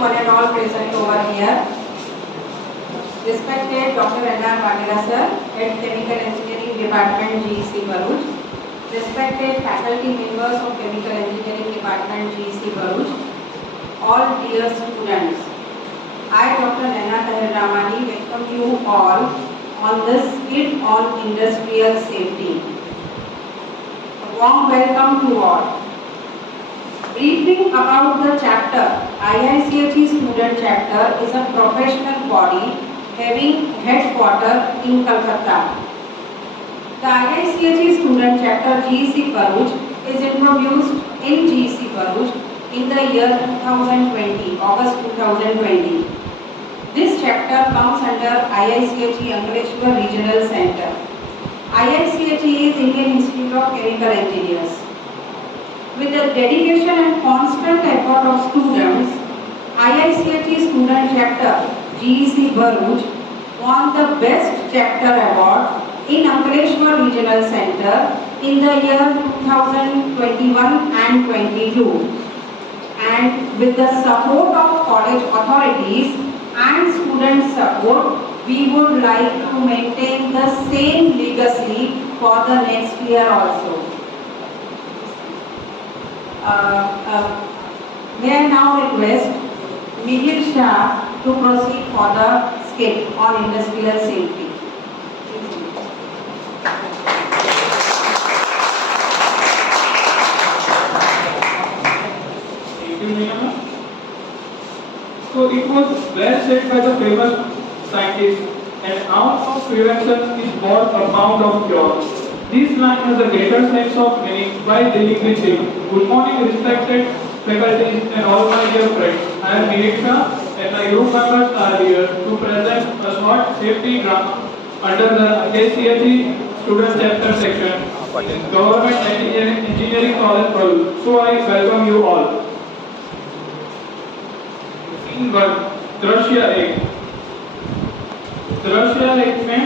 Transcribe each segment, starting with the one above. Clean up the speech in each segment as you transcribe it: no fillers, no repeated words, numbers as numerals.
one and all present over here. Respected Dr. N.R. Waghela sir, Head Chemical Engineering Department, GEC Bharuch. Respected faculty members of Chemical Engineering Department, GEC Bharuch. All dear students, I, Dr. Naina Tahir Ramani, welcome you all on this skit on industrial safety. A warm welcome to all. Briefing about the chapter. IICHE student chapter is a professional body having headquarters in Calcutta. The IICHE student chapter GEC Bharuch is introduced in GEC Bharuch in the year 2020, August 2020. This chapter comes under IICHE Ankleshwar Regional Center. IICHE is Indian Institute of Chemical Engineers. With the dedication and constant effort of students, IICHE student chapter GEC Bharuch won the Best Chapter Award in Ankleshwar Regional Center in the year 2021 and 22. And with the support of college authorities and student support, we would like to maintain the same legacy for the next year also. May I now request Mihir Shah to proceed for the skit on industrial safety. Thank you, Neema. So it was well said by the famous scientist, an ounce of prevention is worth a pound of cure. This line has a greater sense of meaning by dealing with it. Good morning, respected faculties and all my dear friends. I am Mihir Shah and my group members are here to present a short safety drama under the IICHE Student Chapter section in Government Engineering College, Bharuch. So I welcome you all. Scene 1, दृश्य 1. दृश्य 1 में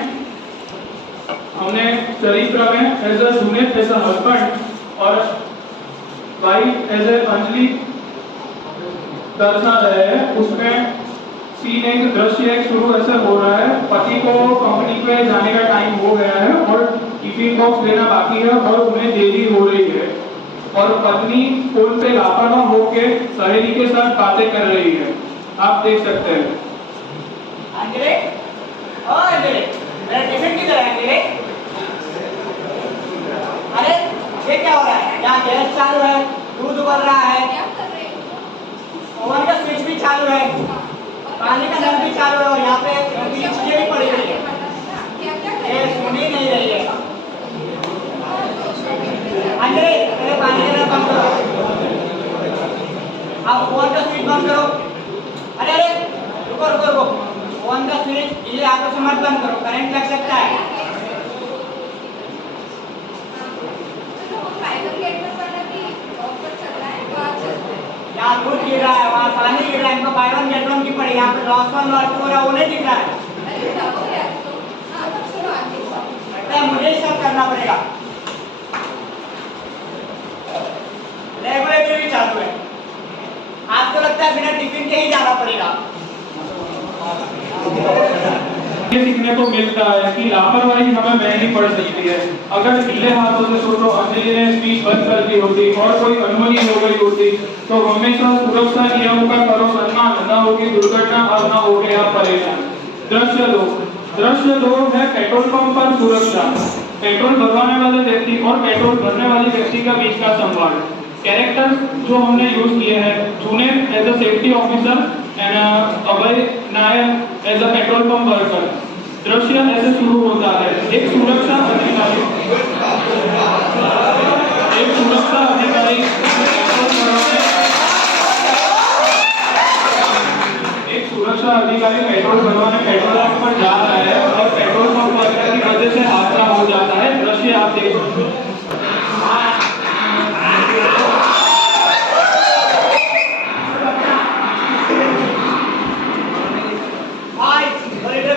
हमने चरित्र में as a junior as a husband और wife as a Anjali दर्शा रहे हैं. उसमें सीन एक दृश्य एक शुरू ऐसे हो रहा है. पति को कंपनी पे जाने का टाइम हो गया है और टिफिन बॉक्स लेना बाकी है और उन्हें देरी हो रही है और पत्नी फोन पे लापरवाह होकर सहेली के साथ बातें कर रही है. आप देख सकते हैं. अंजलि, ओ अंजलि, मेरा टिफिन किधर है अंजलि? अरे ये क्या हो रहा है? यहाँ गैस चालू है, दूध उबल रहा है, ओवन का स्विच भी चालू है, पानी का नल भी चालू है और यहाँ पे चीजें भी पड़ी हुई है. ये सुन ही नहीं रही है. अंजलि, मेरे पानी का नल बंद करो. आप ओवन का स्विच बंद करो. अरे अरे रुको रुको रुको. ओवन का स्विच ये हाथों से मत बंद करो, करंट लग सकता है. यहाँ दूध गिर रहा है, वहाँ पानी गिर रहा है, इनको बाय वन गेट वन की पड़ी. यहाँ पे लॉस वन लॉस टू हो रहा है, वो नहीं दिख रहा है. लगता है मुझे ही सब करना पड़ेगा. रेगुलेटर भी चालू है. आपको लगता है बिना टिफिन के ही जाना पड़ेगा. ये सीखने को मिलता है कि लापरवाही हमें महंगी पड़ सकती है. अगर ढीले हाथों से सोचो अंजलि ने स्पीच बंद कर दी होती और कोई अनहोनी हो गई होती तो हमेशा सुरक्षा नियमों का करो सम्मान, न होगी दुर्घटना और न हो गया परेशान. दृश्य 2. दृश्य 2 है पेट्रोल पंप पर सुरक्षा. पेट्रोल भरवाने वाले व्यक्ति और पेट्रोल भरने वाले व्यक्ति का बीच का संवाद. कैरेक्टर्स जो हमने यूज किए हैं, junior as a safety officer and Abhay Nayak as a petrol pump worker. दृश्य ऐसे शुरू होता है. एक सुरक्षा अधिकारी पेट्रोल भरवाने पेट्रोल पंप पर जा रहा है और पेट्रोल पंप वर्कर की वजह से हादसा हो जाता है. दृश्य आप देख सकते हैं.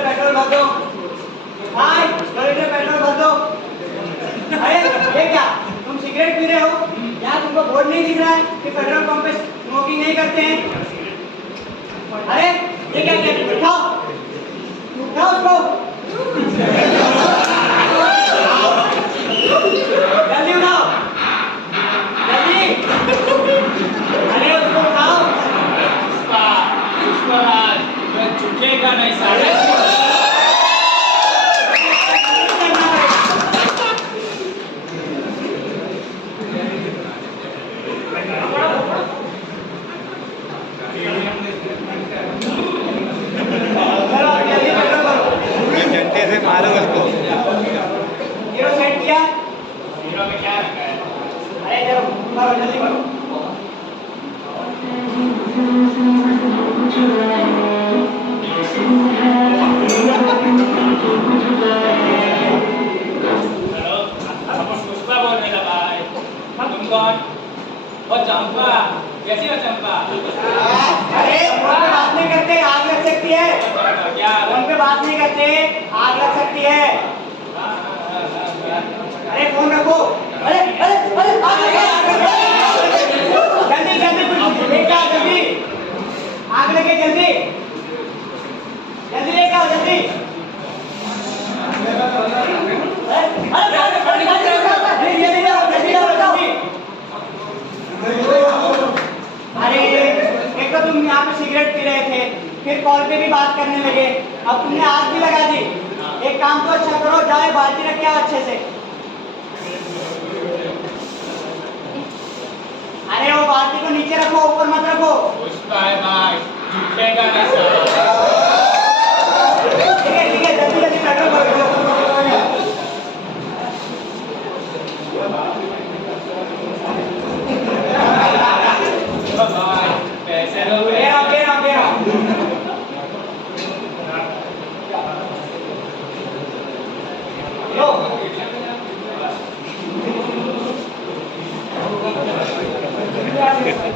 पेट्रोल भर दो. पेट्रोल भर दो. अरे ये क्या, तुम सिगरेट पी रहे हो? यहाँ तुमको बोर्ड नहीं दिख रहा है कि पेट्रोल पंप पे स्मोकिंग नहीं करते हैं? अरे ये क्या क्या उठाओ उठाओ उसको जल्दी उठाओ जल्दी अरे उसको उठाओ झुकेगा नहीं साले चलो जल्दी पकड़ो करो झंडे से मारो उसको। हीरो सेट किया हीरो में क्या रखा है अरे चलो करो जल्दी करो हेलो पुष्पा बोल रहे थे भाई तुम कौन और चंपा कैसी हो चंपा अरे फोन पे बात नहीं करते आग लग सकती है क्या फोन पे बात नहीं करते आग लग सकती है अरे फोन रखो अरे अरे अरे आग लगे जल्दी जल्दी लेके आओ जल्दी आग लगे जल्दी जल्दी लेके आओ जल्दी अरे एक तो तुम यहाँ पे सिगरेट पी रहे थे फिर कॉल पे भी बात करने लगे अब तुमने आग भी लगा दी एक काम तो अच्छा करो जाओ बाल्टी रख के आओ अच्छे से अरे वो बाल्टी को नीचे रखो ऊपर मत रखो पुष्पा है भाई झुकेगा नहीं साला ठीक है जल्दी जल्दी पेट्रोल भरो भाई पैसे लो दे रहा हूं लो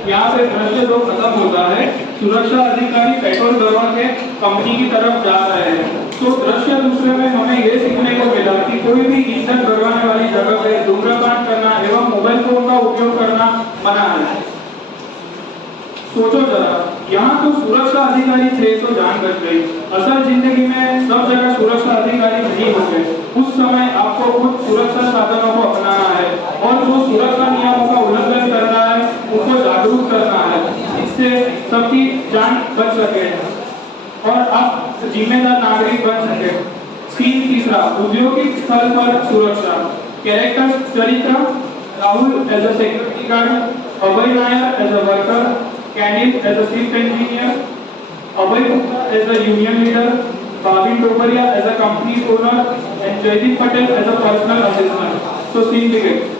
यहाँ पे दृश्य जो खत्म होता है सुरक्षा अधिकारी पेट्रोल भरवा के कंपनी की तरफ जा रहे हैं तो दृश्य दूसरे में हमें ये सीखने को मिला कि कोई भी ईंधन भरवाने वाली जगह पे धूम्रपान करना एवं मोबाइल फोन का उपयोग करना मना है सोचो जरा यहाँ तो सुरक्षा अधिकारी थे तो जान बच गई असल जिंदगी में सब जगह सुरक्षा अधिकारी नहीं होंगे उस समय आपको खुद सुरक्षा साधनों को अपनाना है और जो सुरक्षा नियमों का उल्लंघन कर रहा है उनको जागरूक करना है इससे सबकी जान बच सके और आप जिम्मेदार नागरिक बन सके सीन तीसरा औद्योगिक स्थल पर सुरक्षा कैरेक्टर चरित्र Rahul as a security guard Abhay Nair as a worker Candice as a chief engineer, Abhay Gupta as a union leader, Bhavin Toparia as a company owner, and Jaideep Patel as a personal assistant. So scene begins.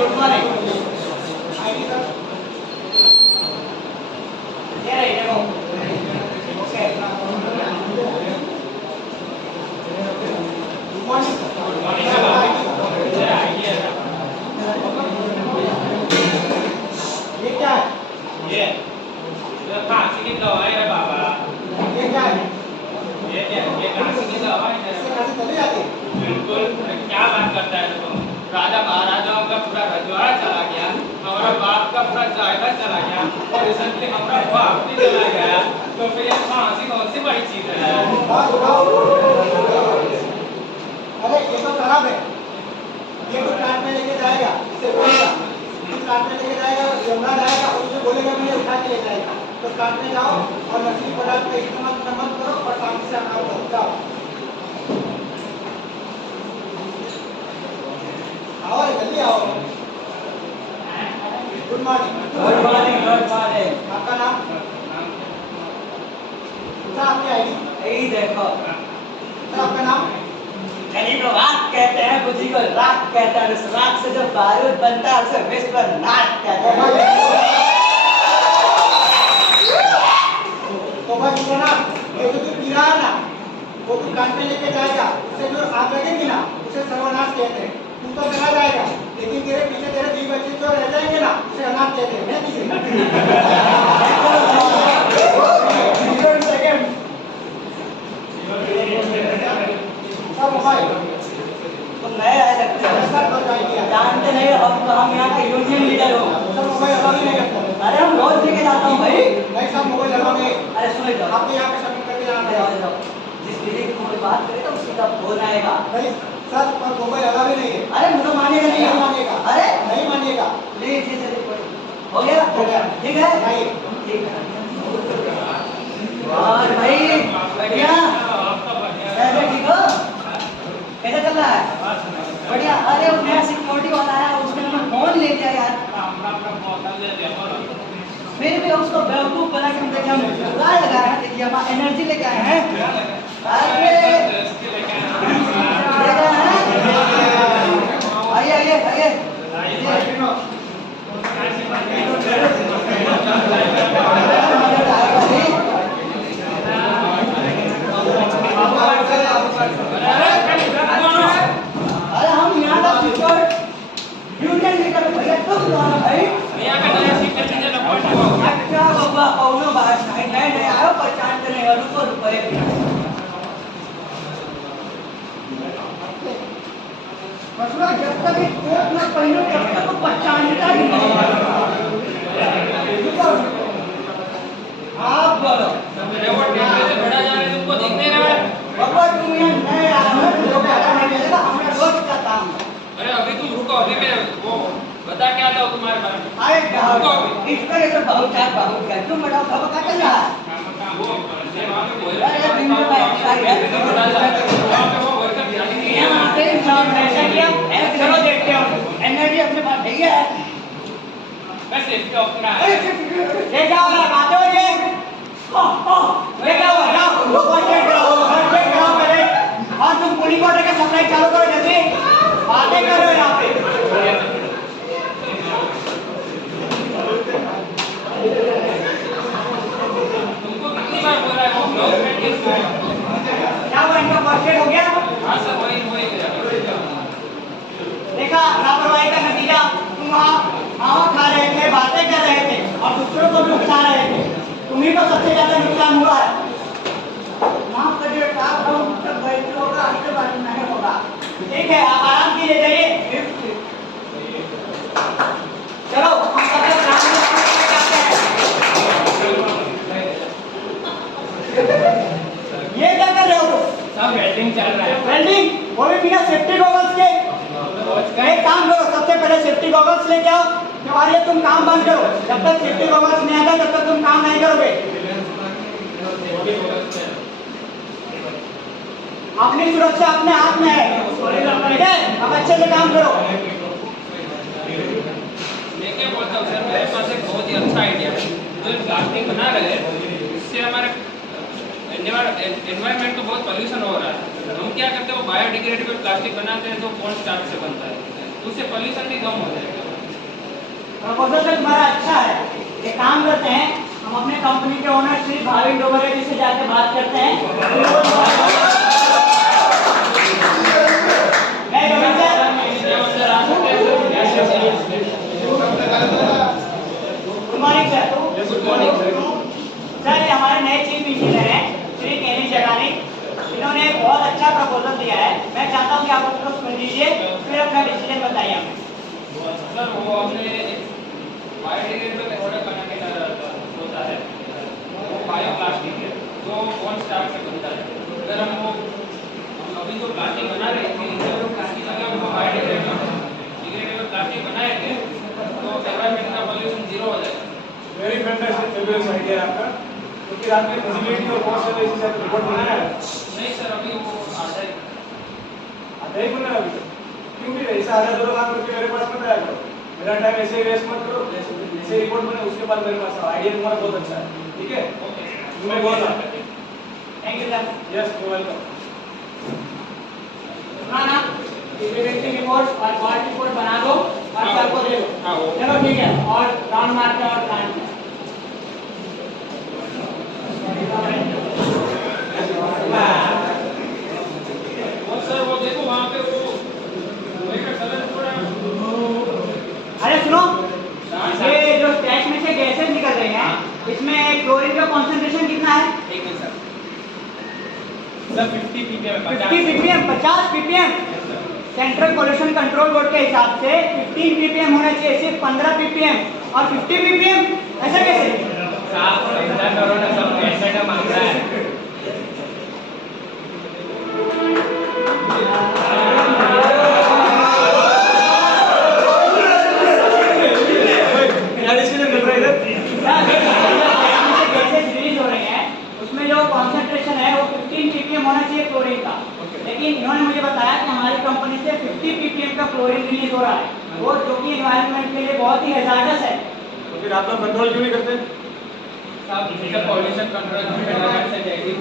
Good morning ये रही देखो okay good morning ये क्या है ये कांसी की दवाई है बाबा ये क्या है ये कांसी की दवाई है इससे कैसे चली जाती है बिल्कुल क्या बात करता है तुम राजा महाराजाओं का पूरा रजवाड़ा चला गया हमारा बाप का पूरा जायदाद चला गया और रिसेंटली हमारा बाप भी चला गया तो फिर ये फांसी कौन सी बड़ी चीज है अरे ये तो खराब है ये तो काट में लेके जाएगा इससे बोलेगा काट में लेके जाएगा जमना जाएगा और उसे बोलेगा मुझे उठा के ले जाएगा तो काट में जाओ और नकली पदार्थ का इस्तेमाल मत करो और शांति से काम करो जाओ आओ जल्दी आओ गुड मॉर्निंग आपका नाम सर आपकी आईडी यही देखो सर आपका नाम गरीब लोग आग कहते हैं बुद्धि को राख कहते हैं उस राख से जो बारूद बनता है उसे विश्वनाथ कहते हैं तो भाई सुनो ना ये जो तू पी रहा है ना वो तू कान पे लेके जाएगा उससे जो आग लगेगी ना उसे सर्वनाश कहते हैं तू तो चला जाएगा लेकिन तेरे पीछे तेरे 2 बच्चे जो रह जाएंगे ना उसे अनाथ कहते हैं किसी मोबाइल तुम नए रह सकते हो जानते नहीं हो हम यहाँ के यूनियन लीडर हो मोबाइल अलाउ नहीं करता साहब मोबाइल अलाउ नहीं है। अरे सुनो इधर। आपको यहाँ पे सबमिट करके जाना जाओ, पड़ेगा। जाओ। जिस दीदी की तुम्हारी बात करेगा उसी का फोन आएगा। नहीं सर, पर मोबाइल अलाउ ही नहीं है। अरे मुझे मानेगा नहीं। नहीं मानिएगा। अरे नहीं मानिएगा। प्लीज ये चलिए कोई हो गया हो गया। ठीक है नहीं। ठीक है और भाई बढ़िया कैसे ठीक हो कैसे चल रहा है बढ़िया अरे वो नया सिक्योरिटी वाला आया उसने हमें फोन ले लिया यार फिर भी उसको बेवकूफ बना के हम देखे हम जुगाड़ लगा रहे हैं देखिए हम एनर्जी लेके आए हैं अरे लेके आए हैं आइए आइए आइए अरे हम यहाँ का सिक्योर यूनियन लेकर भैया तुम कौन भाई अच्छा बाबा कौनो बात नहीं नए नए आयो पहचान के नहीं रुको रुपये मसला जब तक एक कोट न पहनो तब तक वो पहचानता ही नहीं आप बोलो बाबा तुम यहाँ नए आए हो लोग पता नहीं चलेगा हमारा रोज का काम है अरे अभी तुम रुको अभी मैं वो बता क्या था तुम्हारे बारे में अरे इसका ये तो बहुत चार बहुत क्या तुम बताओ कब का चल रहा है वो ये वहाँ पे बोल अरे बिंदु का एक्सरसाइज है वहाँ पे वो वर्कर जाने के लिए यहाँ पे इंसान ऐसा किया चलो देखते हो एनर्जी अपने पास नहीं है मैं सेफ्टी ऑफिसर आया ये क्या हो रहा है? बातें हो रही है? ये क्या हो रहा है? जाओ, लोगों को चेक कराओ, चेक कराओ पहले। और तुम पुलिस वाटर का सप्लाई चालू करो जल्दी। बातें कर रहे हो यहाँ पे। तुमको कितनी बार बोल रहा है वो गवर्नमेंट के इसमें क्या हुआ, इनका फर्स्ट एड हो गया? हाँ सर वही वही देखा लापरवाही का नतीजा। तुम वहाँ हवा खा रहे थे, बातें कर रहे थे और दूसरों को भी उकसा रहे थे। तुम्ही को सबसे ज्यादा नुकसान हुआ है। वहाँ पर जो स्टाफ है उन तक बैठे होगा आगे बात नहीं होगा ठीक है, आप आराम कीजिए, जाइए। चलो हम सब लोग काम में जाते हैं। ये क्या कर रहे हो तुम? सब वेल्डिंग चल रहा है वेल्डिंग, वो भी बिना सेफ्टी गॉगल्स के। एक काम करो, सबसे पहले सेफ्टी गॉगल्स लेके आओ और ये तुम काम बंद करो। जब तक सेफ्टी गॉगल्स नहीं आता तब तक तुम काम नहीं करोगे। अपनी सुरक्षा अपने हाथ में है, ठीक है? अब अच्छे से काम करो। मैं क्या बोलता हूँ सर मेरे पास एक बहुत ही अच्छा आइडिया है जो प्लास्टिक बना रहे हैं इससे हमारे एनवायरनमेंट को बहुत पोल्यूशन हो रहा है हम क्या करते हैं वो बायोडिग्रेडेबल प्लास्टिक बनाते हैं जो कॉर्न स्टार्च से बनता है उससे पोल्यूशन भी कम हो जाएगा प्रपोजल तो तुम्हारा अच्छा है। एक काम करते हैं, हम अपने कंपनी के ओनर श्री भाविन डोबरे जी से जाके बात करते हैं। मैं Ravindra good morning sir. Good morning sir ये हमारे नए चीफ इंजीनियर हैं श्री केनी जगानी। इन्होंने एक बहुत अच्छा प्रपोजल दिया है। मैं चाहता हूँ कि आप उसको सुन लीजिए, फिर अपना डिसीजन बताइए हमें। सर वो हमने बायोडिग्रेडेबल प्रोडक्ट बनाने का होता है वो बायोप्लास्टिक है जो कॉर्न स्टार्च से बनता है अगर हम अभी जो प्लास्टिक बना रहे थे प्लास्टिक अगर हम डिग्रेडेबल प्लास्टिक बनाएंगे तो एनवायरमेंट का पोल्यूशन जीरो हो जाएगा वेरी फैंटास्टिक फेबुलस आइडिया आपका क्योंकि आपने फिजिबिलिटी और कॉस्ट एनालिसिस का रिपोर्ट बनाया है नहीं सर अभी वो आ जाएगा आता ही बना अभी क्यों भी ऐसा आधा दो काम करके मेरे पास मत आया करो मेरा टाइम ऐसे वेस्ट मत करो जैसे रिपोर्ट बने उसके बाद मेरे पास आइडिया तुम्हारा बहुत अच्छा है ठीक है ओके तुम्हें बहुत thank you sir. Yes you welcome हाँ ना फिजिबिलिटी रिपोर्ट और क्वालिटी रिपोर्ट बना दो और सर को दे दो। हाँ, वो। चलो ठीक है, और राउंड मार के और प्लान वो सर वो देखो वहाँ पे वो लोहे का कलर थोड़ा अरे सुनो, ये जो स्टैच में से गैसेस निकल रही हैं इसमें क्लोरीन का कॉन्सेंट्रेशन कितना है? एक minute sir 50 ppm 50 ppm 50 ppm। Central pollution control board के हिसाब से 15 ppm होना चाहिए, सिर्फ 15 ppm और 50 ppm ऐसा कैसे? इतना करो ना, सब पैसे का मांग रहा है। रिलीज हो रही है उसमें जो कॉन्सेंट्रेशन है वो 15 ppm होना चाहिए क्लोरीन का, लेकिन इन्होंने मुझे बताया कि हमारी कंपनी से 50 ppm का क्लोरीन रिलीज हो रहा है, वो जो कि एनवायरनमेंट के लिए बहुत ही हैजार्डस है। तो फिर आप लोग कंट्रोल क्यों नहीं करते? साहब इसे पॉल्यूशन कंट्रोल कमिटी से जैविक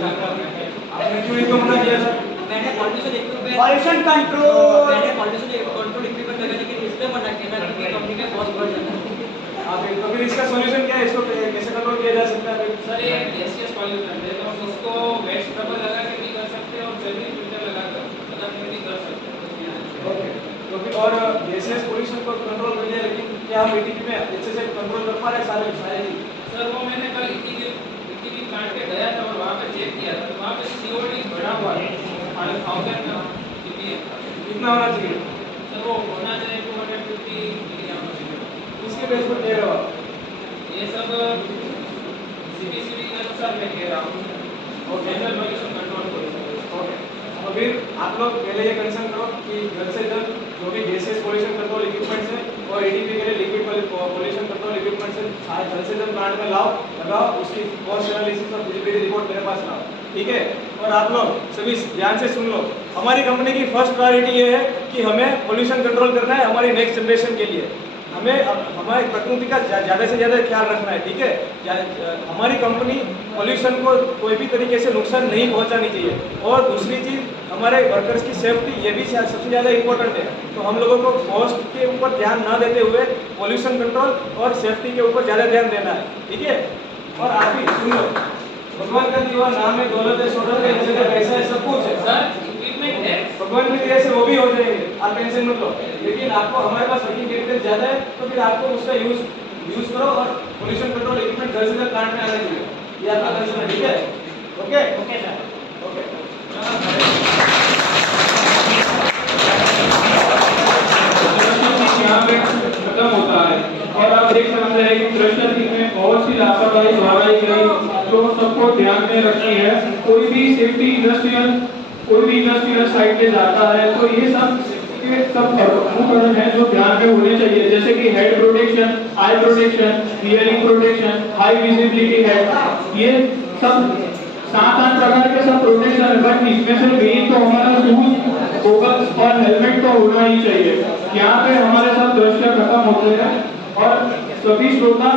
आपने क्यों इनको मना किया था? मैंने पॉल्यूशन पॉल्यूशन कंट्रोल इक्विपमेंट लगा, लेकिन इसलिए मना किया था क्योंकि कंपनी का कॉस्ट बढ़ जाता है। आप तो फिर इसका सॉल्यूशन क्या है? इसको कैसे कंट्रोल किया जा सकता है? सर ये गैसियस पॉल्यूशन है, तो उसको वेस्ट पेपर लगा के भी कर सकते हैं और जैविक फिल्टर लगा कर भी कर सकते हैं। ओके, तो फिर और गैसेस पोल्यूशन को कंट्रोल कर लिया, लेकिन क्या हम एटीपी में अच्छे से कंट्रोल कर पा रहे हैं सारे चीज? सर वो मैंने कल इतनी प्लांट पे गया था और वहाँ पे चेक किया था, तो वहाँ पे सीओडी बढ़ा हुआ है 1000 का ppm। कितना होना चाहिए? सर वो होना चाहिए 250 मिलीग्राम। इसके बेस पर कह रहे हो आप? ये सब सीपीसीबी के अनुसार मैं कह रहा हूँ, और जनरल पॉल्यूशन कंट्रोल को। ओके, तो फिर आप लोग पहले ये कंसर्न करो कि जल्द से जल्द जो भी गैसेस पोल्यूशन कंट्रोल इक्विपमेंट्स है और एटीपी के लिए लिक्विड पोल्यूशन कंट्रोल इक्विपमेंट्स है, जल्द से जल्द प्लांट में लगाओ, उसकी कॉस्ट एनालिसिस और फिजिबिलिटी रिपोर्ट मेरे पास लाओ, ठीक है? और आप लोग सभी ध्यान से सुन लो, हमारी कंपनी की फर्स्ट प्रायोरिटी ये है कि हमें पोल्यूशन कंट्रोल करना है हमारी नेक्स्ट जनरेशन के लिए। हमें हमारी प्रकृति का ज़्यादा से ज़्यादा ख्याल रखना है, ठीक है? हमारी कंपनी पोल्यूशन को कोई भी तरीके से नुकसान नहीं पहुंचानी चाहिए। और दूसरी चीज़, हमारे वर्कर्स की सेफ्टी, ये भी सबसे ज़्यादा इम्पोर्टेंट है। तो हम लोगों को कॉस्ट के ऊपर ध्यान ना देते हुए पोल्यूशन कंट्रोल और सेफ्टी के ऊपर ज़्यादा ध्यान देना है, ठीक है? और आप भी सुन लो, भगवान का दिया नाम है, दौलत है, शोहरत है, इज्जत है, पैसा है, सब कुछ है। सर इक्विपमेंट है, भगवान की दया से वो भी हो जाएंगे, आप टेंशन मत लो। लेकिन आपको हमारे पास वर्किंग कैपिटल ज़्यादा है, तो फिर आपको उसका यूज करो और पोल्यूशन कंट्रोल इक्विपमेंट जल्द से जल्द प्लांट में आना चाहिए। ये आपका कंसर्न है, ठीक है? Okay okay sir. ओके। यहाँ पे खत्म होता है और आप देख सकते हैं कि क्रशर में बहुत सी लापरवाही दोहराई गई जो सबको ध्यान में रखनी है। कोई भी सेफ्टी कोई भी इंडस्ट्रियल साइट पे जाता है तो ये सब उपकरण है जो ध्यान में होने चाहिए, जैसे कि हेड प्रोटेक्शन, आई protection, hearing protection, high visibility है, ये सब 7-8 प्रकार के सब प्रोटेक्शन है, बट इसमें से मेन तो हमारा शूज, गोगल्स और हेलमेट तो होना ही चाहिए। यहाँ पे हमारे सब दृश्य खत्म होते हैं और सभी श्रोता,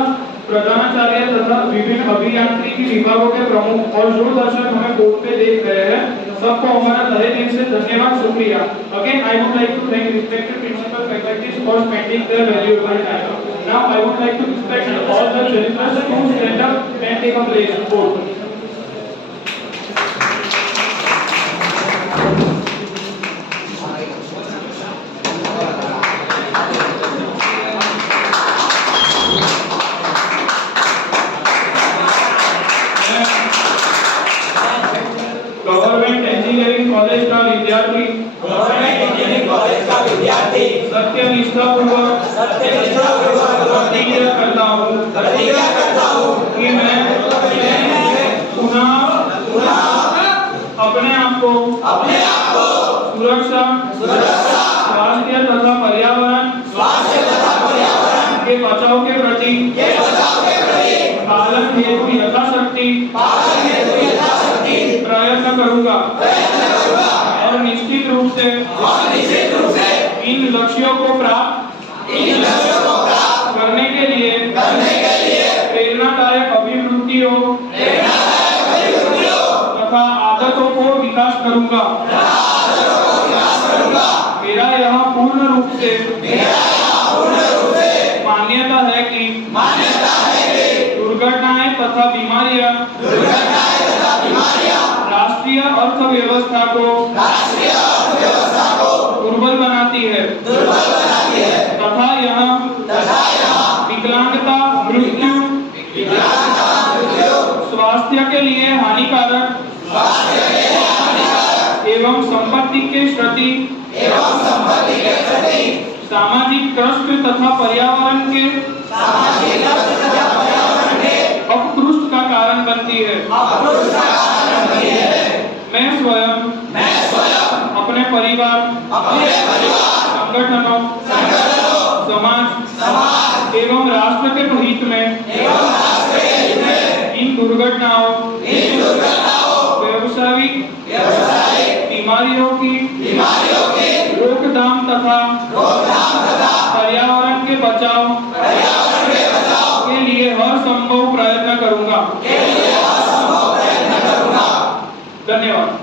प्रधानाचार्य तथा विभिन्न अभियांत्रिकी विभागों के प्रमुख और जो दर्शक हमें बोर्ड पे देख रहे हैं, सबको हमारा तहे दिल से धन्यवाद, शुक्रिया। Again, I would like to thank respected principal faculties for spending their valuable time. Now, I would like to request all the children to stand up and take a place. Board. Government engineering college का विद्यार्थी सत्यनिष्ठापूर्वक प्रतिज्ञा करता हूँ कि मैं पुनः अपने आप को सुरक्षा, स्वास्थ्य तथा पर्यावरण के बचाव के प्रति पालन हेतु यथाशक्ति प्रयत्न करूंगा और निश्चित रूप से इन लक्ष्यों को प्राप्त करने के लिए प्रेरणादायक अभिवृत्तियों तथा आदतों को विकास करूंगा। मेरा यह पूर्ण रूप से मान्यता है कि दुर्घटनाएं तथा बीमारियां राष्ट्रीय अर्थव्यवस्था को दुर्बल बनाती है तथा यह विकलांगता, मृत्यु, स्वास्थ्य के लिए हानिकारक एवं संपत्ति के क्षति, सामाजिक कष्ट तथा पर्यावरण के अपकृष्ट का कारण मैं स्वयं अपने परिवार संगठनों समाज एवं राष्ट्र के हित में इन दुर्घटनाओं व्यावसायिक बीमारियों की रोकथाम तथा पर्यावरण के बचाव के लिए हर संभव प्रयत्न करूंगा। धन्यवाद।